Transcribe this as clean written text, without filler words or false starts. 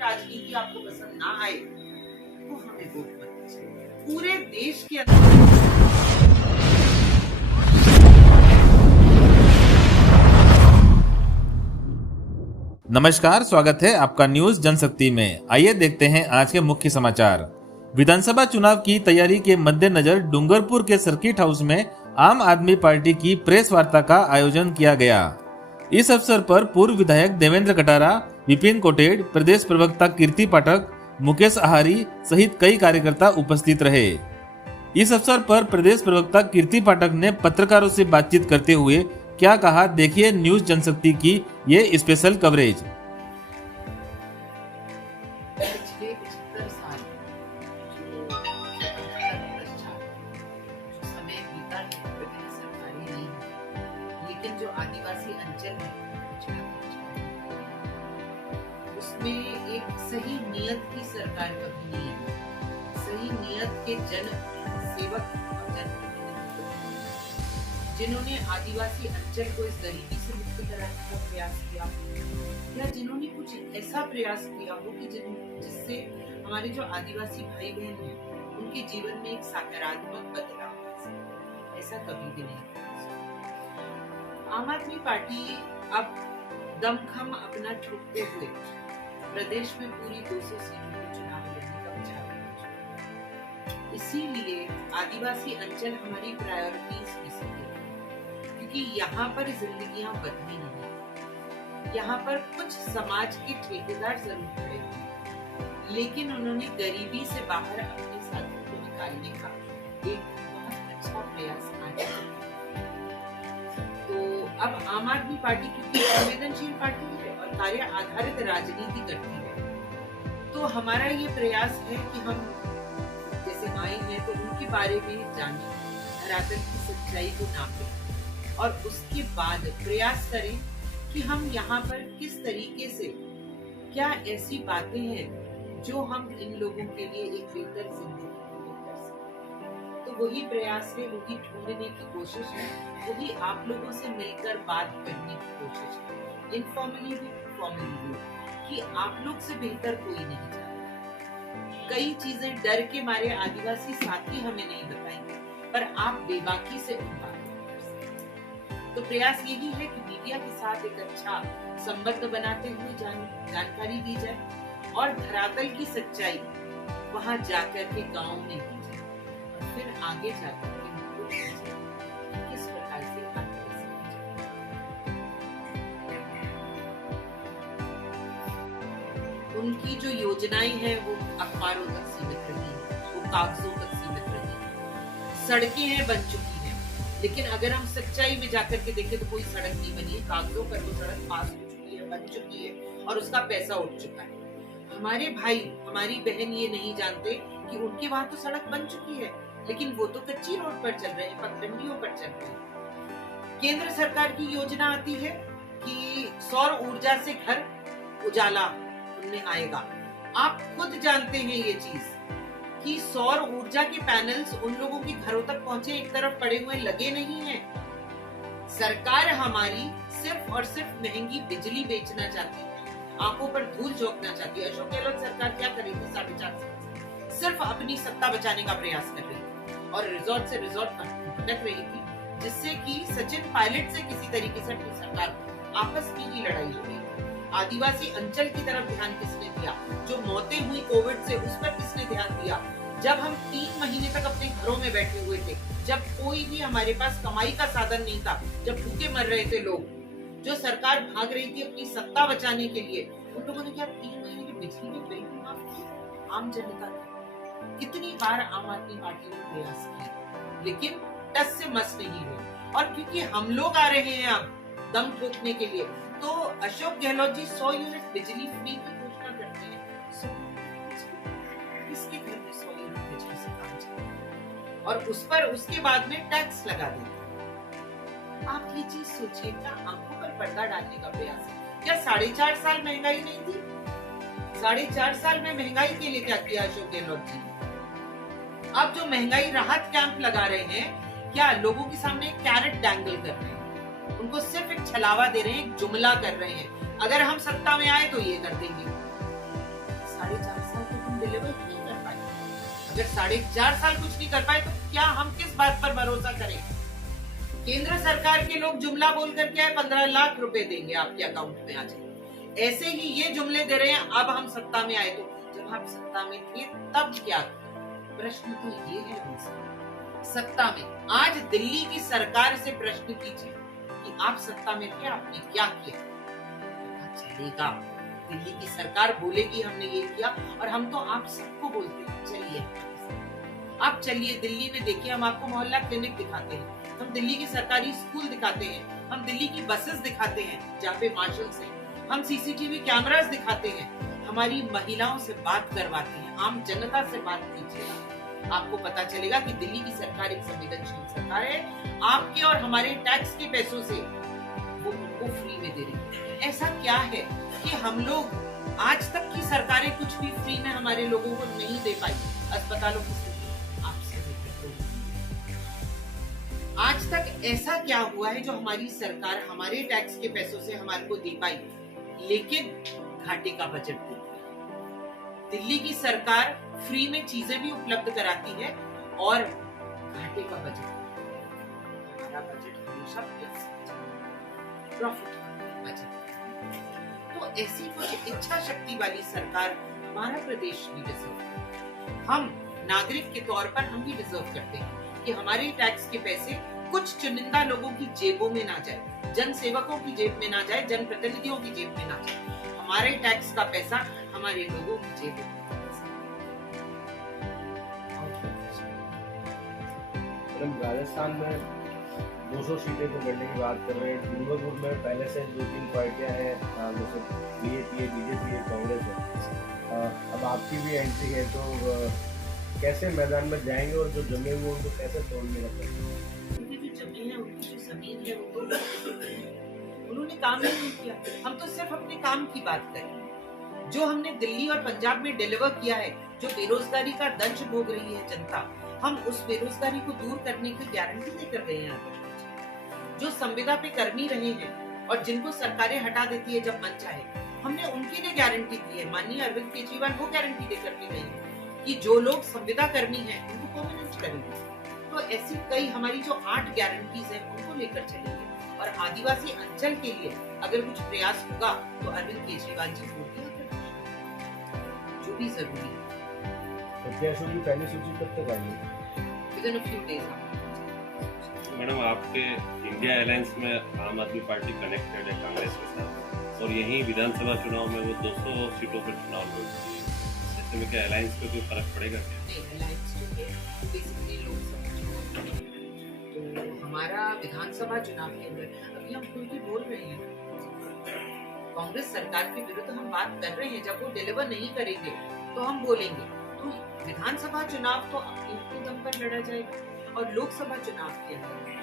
राजनीति आपको पसंद ना आए तो हमें वोट मत दीजिए। पूरे देश के अंदर नमस्कार, स्वागत है आपका न्यूज जनशक्ति में। आइए देखते हैं आज के मुख्य समाचार। विधानसभा चुनाव की तैयारी के मद्देनजर डूंगरपुर के सर्किट हाउस में आम आदमी पार्टी की प्रेस वार्ता का आयोजन किया गया। इस अवसर पर पूर्व विधायक देवेंद्र कटारा, विपिन कोटेड़, प्रदेश प्रवक्ता कीर्ति पाठक, मुकेश आहारी सहित कई कार्यकर्ता उपस्थित रहे। इस अवसर पर प्रदेश प्रवक्ता कीर्ति पाठक ने पत्रकारों से बातचीत करते हुए क्या कहा, देखिए न्यूज जनशक्ति की ये स्पेशल कवरेज। पिछले 75 साल जो समय बीता है विभिन्न सरकारें नहीं है, लेकिन जो आदिवासी अंचल है उसमें एक सही नियत की सरकार कभी नहीं है। सही नियत के जन सेवक और जन जिन्होंने आदिवासी अंचल को इस गरीबी से मुक्त कराने का प्रयास किया, या जिन्होंने कुछ ऐसा प्रयास किया हो कि जिससे हमारे जो आदिवासी भाई बहन हैं उनके जीवन में एक सकारात्मक बदलाव आ सके, ऐसा कभी भी नहीं किया। आम आदमी पार्टी अब दमखम अपना ठोकते हुए प्रदेश में पूरी 200 सीटों पर चुनाव लड़ने का विचार कर चुका है। इसीलिए आदिवासी अंचल हमारी प्रायोरिटीज में से है, क्योंकि यहाँ पर जिंदगियां बदली नहीं। यहाँ पर कुछ समाज के ठेकेदार जरूर खड़े हुए, लेकिन उन्होंने गरीबी से बाहर अपने साथियों को निकालने का एक बहुत अच्छा प्रयास किया। तो अब आम आदमी पार्टी क्योंकि संवेदनशील पार्टी है और कार्य आधारित राजनीति करती है, तो हमारा ये प्रयास है कि हम जैसे आए हैं तो उनके बारे में जाने, धरातल की सच्चाई को नापें और उसके बाद प्रयास करें कि हम यहाँ पर किस तरीके से, क्या ऐसी बातें हैं जो हम इन लोगों के लिए एक बेहतर जिंदगी कर सकते। तो वही प्रयास है, वही ढूंढने की कोशिश है, वही आप लोगों से मिलकर बात करने की कोशिश है, इनफॉर्मली भी फॉर्मली भी, कि आप लोग से बेहतर कोई नहीं जानता। कई चीजें डर के मारे आदिवासी साथी हमें नहीं बताएंगे, पर आप बेबाकी से उन बातों कर सकते। तो प्रयास यही है कि मीडिया के साथ एक अच्छा संबंध बनाते हुए जानकारी दी जाए और धरातल की सच्चाई वहां जाकर के गांव में दी जाए और फिर आगे जाकर के उनको किस प्रकार से आगे उनकी जो योजनाएं हैं वो अखबारों तक सीमित रही, वो कागजों तक सीमित रही। सड़कें हैं बन चुकी हैं, लेकिन अगर हम सच्चाई में जाकर के देखें तो कोई सड़क नहीं बनी है। कागजों पर वो सड़क पास हो चुकी है, बन चुकी है और उसका पैसा उठ चुका है। हमारे भाई, हमारी बहन ये नहीं जानते कि उनके वहां तो सड़क बन चुकी है, लेकिन वो तो कच्ची रोड पर चल रहे हैं, पगडंडियों पर चल रहे हैं। केंद्र सरकार की योजना आती है कि सौर ऊर्जा से घर उजाला उनमें आएगा। आप खुद जानते हैं ये चीज कि सौर ऊर्जा के पैनल्स उन लोगों के घरों तक पहुंचे एक तरफ पड़े हुए लगे नहीं हैं। सरकार हमारी सिर्फ और सिर्फ महंगी बिजली बेचना चाहती है, आंखों पर धूल झोंकना चाहती है। अशोक गहलोत सरकार क्या कर रही थी 4.5 साल, सिर्फ अपनी सत्ता बचाने का प्रयास कर रही थी और रिजॉर्ट से रिजॉर्ट भटक रही थी, जिससे कि सचिन पायलट से किसी तरीके से अपनी सरकार आपस की ही लड़ाई हो रही। आदिवासी अंचल की तरफ ध्यान किसने दिया? जो मौतें हुई कोविड से, उस पर किसने ध्यान दिया? जब हम 3 महीने तक अपने घरों में बैठे हुए थे, जब कोई भी हमारे पास कमाई का साधन नहीं था, जब भूखे मर रहे थे लोग, जो सरकार भाग रही थी अपनी सत्ता बचाने के लिए, उन लोगों ने क्या 3 महीने की बिजली के बिल भी माफ किए आम जनता ने? कितनी बार आम आदमी पार्टी ने प्रयास किया, लेकिन टस से मस नहीं हुई। और क्योंकि हम लोग आ रहे हैं अब दम ठोकने के लिए, तो अशोक गहलोत जी 100 यूनिट बिजली फ्री की घोषणा करते हैं। किसके घर में 100 यूनिट बिजली से काम चलता है और उस पर उसके बाद में टैक्स लगा देते हैं। आप ये चीज सोचिए, क्या आंखों पर पर्दा डालने का प्रयास है? क्या 4.5 साल महंगाई नहीं थी? 4.5 साल में महंगाई के लिए क्या किया अशोक गहलोत जी? अब जो महंगाई राहत कैंप लगा रहे हैं, क्या लोगों के सामने कैरेट डैंगल कर रहे हैं? उनको सिर्फ एक छलावा दे रहे हैं, एक जुमला कर रहे हैं, अगर हम सत्ता में आए तो ये कर देंगे। अगर 4.5 साल कुछ नहीं कर पाए तो क्या हम किस बात पर भरोसा करें? केंद्र सरकार के लोग जुमला बोल करके 15 लाख रुपए देंगे आपके अकाउंट में आ जाए। ऐसे ही ये जुमले दे रहे हैं अब हम सत्ता में आए। तो जब आप सत्ता में थे तब क्या? प्रश्न तो ये है उनसे, सत्ता में आज दिल्ली की सरकार से प्रश्न कीजिए कि आप सत्ता में थे, आपने क्या किया? चलेगा, दिल्ली की सरकार बोलेगी हमने ये किया, और हम तो आप सबको बोलते हैं चलिए, आप चलिए दिल्ली में देखिए, हम आपको मोहल्ला क्लिनिक दिखाते हैं, हम दिल्ली की सरकारी स्कूल दिखाते हैं, हम दिल्ली की बसेस दिखाते हैं जहाँ पे मार्शल्स हैं, हम सीसीटीवी कैमरास दिखाते हैं, हमारी महिलाओं से बात करवाते हैं, आम जनता से बात कीजिएगा, आपको पता चलेगा कि दिल्ली की सरकार एक संवेदनशील सरकार है। आपके और हमारे टैक्स के पैसों से वो उनको फ्री में दे रही है। ऐसा क्या है कि हम लोग, आज तक की सरकारें कुछ भी फ्री में हमारे लोगों को नहीं दे पाई। अस्पतालों की आज तक ऐसा क्या हुआ है जो हमारी सरकार हमारे टैक्स के पैसों से हमारे को दे पाई, लेकिन घाटे का बजट देती है। दिल्ली की सरकार फ्री में चीजें भी उपलब्ध कराती है और घाटे का बजट, हमारा बजट हमेशा प्लस प्रॉफिट बजट। तो ऐसी कुछ इच्छा शक्ति वाली सरकार हमारा प्रदेश भी डिजर्व, हम नागरिक के तौर पर हम भी डिजर्व करते हैं कि हमारे टैक्स के पैसे कुछ चुनिंदा लोगों की जेबों में ना जाए, जन सेवकों की जेब में ना जाए, जन प्रतिनिधियों की जेब में ना जाए, हमारे टैक्स का पैसा हमारे लोगों की जेबों में। राजस्थान में 200 सीटें तो लड़ने की बात कर रहे हैं। डूंगरपुर में पहले से 2-3 पार्टियां हैं, जैसे बीजेपी है, बीजेपी है, कांग्रेस है। अब आपकी भी एंट्री है, तो कैसे मैदान में जाएंगे और जो जमे हुए उनको कैसे तोड़ने लगेंगे? उनकी जो जमीन है, उनकी जो जमीन है, वो उन्होंने काम नहीं किया। हम तो सिर्फ अपने काम की बात करें। जो हमने दिल्ली और पंजाब में डिलीवर किया है, जो बेरोजगारी का दंश भोग रही है जनता, हम उस बेरोजगारी को दूर करने की गारंटी देकर गए हैं। जो संविदा पे कर्मी रहे हैं और जिनको सरकारें हटा देती है जब मन चाहे, हमने उनके लिए गारंटी दी है। माननीय अरविंद केजरीवाल वो गारंटी देकर के गए कि जो लोग संविदा कर्मी हैं उनको परमानेंट करेंगे। तो ऐसी कई हमारी जो 8 गारंटीज हैं उनको लेकर चलेंगे, और आदिवासी अंचल के लिए अगर कुछ प्रयास होगा तो अरविंद केजरीवाल जी को जो भी जरूरी है। प्रत्याशियों की पहली सूची कब तक आएगी? Within a few days. Madam, आपके इंडिया अलायंस में आम आदमी पार्टी कनेक्टेड है कांग्रेस के साथ, और यहीं विधानसभा चुनाव में वो 200 सीटों पर चुनाव लड़ती है। ऐसे में क्या अलायंस पे कोई फर्क पड़ेगा क्या? नहीं, अलायंस जो है वो बेसिकली लोकसभा चुनाव है। तो हमारा विधानसभा चुनाव के अंदर अभी हम खुल के बोल रहे हैं, कांग्रेस सरकार के विरुद्ध हम बात कर रहे हैं। जब वो डिलीवर नहीं करेंगे तो हम बोलेंगे। तो विधानसभा चुनाव तो अपने दम पर लड़ा जाएगा, और लोकसभा चुनाव के अंदर